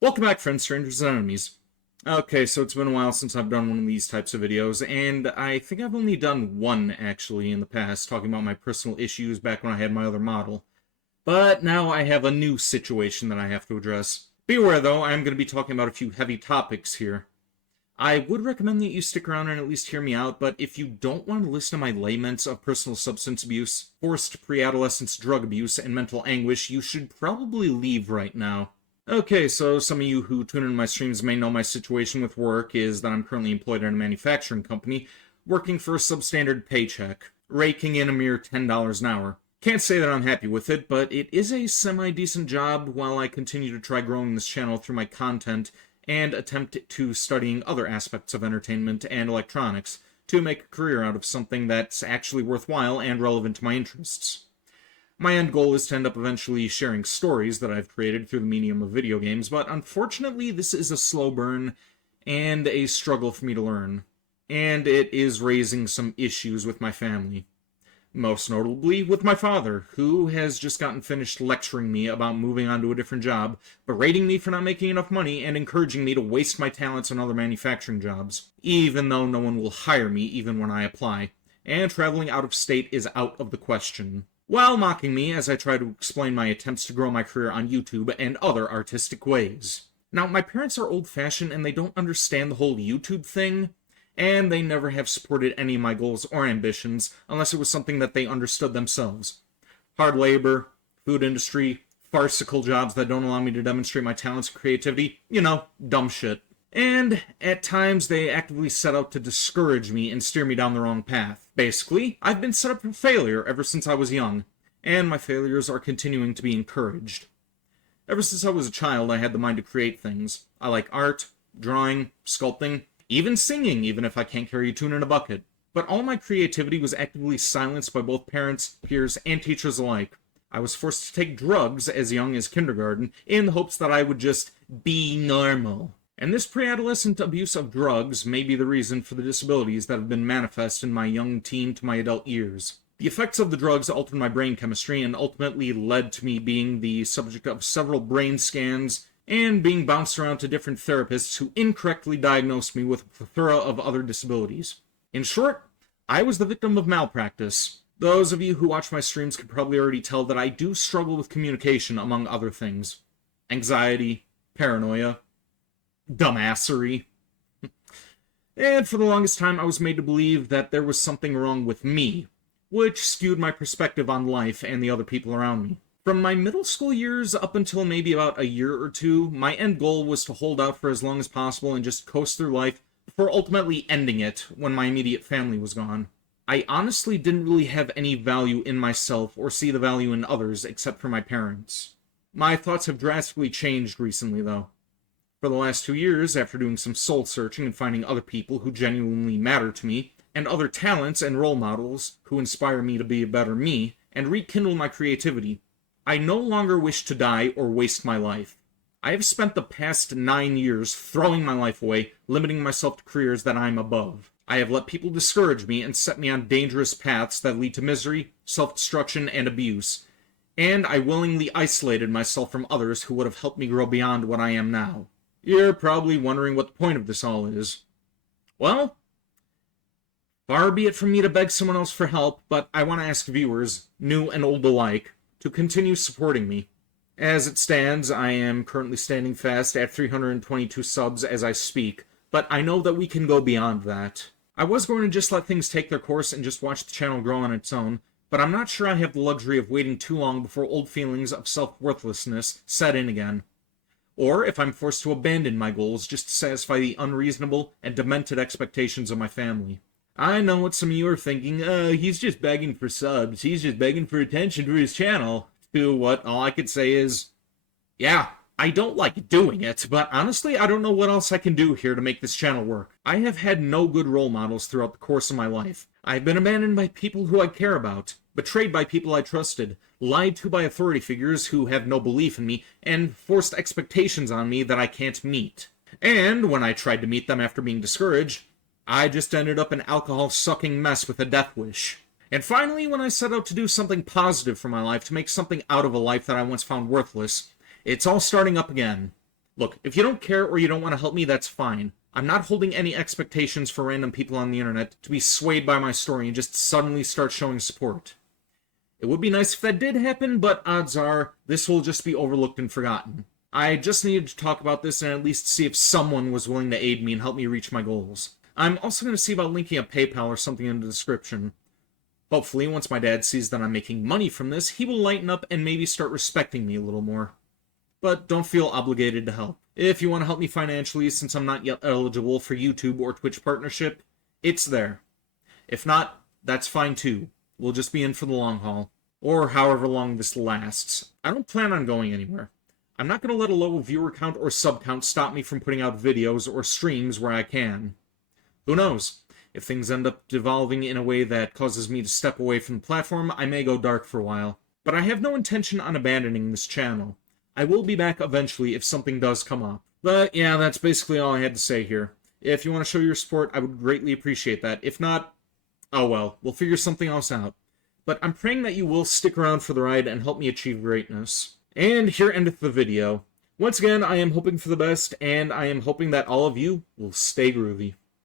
Welcome back, friends, strangers, and enemies. Okay, so it's been a while since I've done one of these types of videos, and I think I've only done one, actually, in the past, talking about my personal issues back when I had my other model. But now I have a new situation that I have to address. Be aware, though, I am going to be talking about a few heavy topics here. I would recommend that you stick around and at least hear me out, but if you don't want to listen to my laments of personal substance abuse, forced pre-adolescence drug abuse, and mental anguish, you should probably leave right now. Okay, so some of you who tune in my streams may know my situation with work is that I'm currently employed at a manufacturing company, working for a substandard paycheck, raking in a mere $10 an hour. Can't say that I'm happy with it, but it is a semi-decent job while I continue to try growing this channel through my content and attempt to studying other aspects of entertainment and electronics to make a career out of something that's actually worthwhile and relevant to my interests. My end goal is to end up eventually sharing stories that I've created through the medium of video games, but unfortunately this is a slow burn and a struggle for me to learn. And it is raising some issues with my family. Most notably with my father, who has just gotten finished lecturing me about moving on to a different job, berating me for not making enough money, and encouraging me to waste my talents on other manufacturing jobs, even though no one will hire me even when I apply, and traveling out of state is out of the question, while mocking me as I try to explain my attempts to grow my career on YouTube and other artistic ways. Now, my parents are old-fashioned and they don't understand the whole YouTube thing, and they never have supported any of my goals or ambitions unless it was something that they understood themselves. Hard labor, food industry, farcical jobs that don't allow me to demonstrate my talents and creativity, dumb shit. And at times they actively set out to discourage me and steer me down the wrong path. Basically, I've been set up for failure ever since I was young, and my failures are continuing to be encouraged. Ever since I was a child, I had the mind to create things. I like art, drawing, sculpting, even singing, even if I can't carry a tune in a bucket. But all my creativity was actively silenced by both parents, peers, and teachers alike. I was forced to take drugs as young as kindergarten in the hopes that I would just be normal. And this pre-adolescent abuse of drugs may be the reason for the disabilities that have been manifest in my young teen to my adult years. The effects of the drugs altered my brain chemistry and ultimately led to me being the subject of several brain scans and being bounced around to different therapists who incorrectly diagnosed me with a plethora of other disabilities. In short, I was the victim of malpractice. Those of you who watch my streams could probably already tell that I do struggle with communication, among other things. Anxiety, paranoia, dumbassery. And for the longest time, I was made to believe that there was something wrong with me, which skewed my perspective on life and the other people around me. From my middle school years up until maybe about a year or two, my end goal was to hold out for as long as possible and just coast through life before ultimately ending it when my immediate family was gone. I honestly didn't really have any value in myself or see the value in others except for my parents. My thoughts have drastically changed recently, though. For the last 2 years, after doing some soul searching and finding other people who genuinely matter to me, and other talents and role models who inspire me to be a better me, and rekindle my creativity, I no longer wish to die or waste my life. I have spent the past 9 years throwing my life away, limiting myself to careers that I'm above. I have let people discourage me and set me on dangerous paths that lead to misery, self-destruction, and abuse, and I willingly isolated myself from others who would have helped me grow beyond what I am now. You're probably wondering what the point of this all is. Well, far be it from me to beg someone else for help, but I want to ask viewers, new and old alike, to continue supporting me. As it stands, I am currently standing fast at 322 subs as I speak, but I know that we can go beyond that. I was going to just let things take their course and just watch the channel grow on its own, but I'm not sure I have the luxury of waiting too long before old feelings of self-worthlessness set in again. Or if I'm forced to abandon my goals just to satisfy the unreasonable and demented expectations of my family. I know what some of you are thinking, he's just begging for subs, he's just begging for attention for his channel. To what all I could say is, yeah, I don't like doing it, but honestly I don't know what else I can do here to make this channel work. I have had no good role models throughout the course of my life. I've been abandoned by people who I care about, betrayed by people I trusted, lied to by authority figures who have no belief in me, and forced expectations on me that I can't meet. And when I tried to meet them after being discouraged, I just ended up an alcohol-sucking mess with a death wish. And finally, when I set out to do something positive for my life, to make something out of a life that I once found worthless, it's all starting up again. Look, if you don't care or you don't want to help me, that's fine. I'm not holding any expectations for random people on the internet to be swayed by my story and just suddenly start showing support. It would be nice if that did happen, but odds are this will just be overlooked and forgotten. I just needed to talk about this and at least see if someone was willing to aid me and help me reach my goals. I'm also going to see about linking a PayPal or something in the description. Hopefully, once my dad sees that I'm making money from this, he will lighten up and maybe start respecting me a little more. But don't feel obligated to help. If you want to help me financially, since I'm not yet eligible for YouTube or Twitch partnership, it's there. If not, that's fine too. We'll just be in for the long haul. Or however long this lasts. I don't plan on going anywhere. I'm not going to let a low viewer count or sub count stop me from putting out videos or streams where I can. Who knows? If things end up devolving in a way that causes me to step away from the platform, I may go dark for a while. But I have no intention on abandoning this channel. I will be back eventually if something does come up. But yeah, that's basically all I had to say here. If you want to show your support, I would greatly appreciate that. If not, oh well, we'll figure something else out. But I'm praying that you will stick around for the ride and help me achieve greatness. And here endeth the video. Once again, I am hoping for the best, and I am hoping that all of you will stay groovy.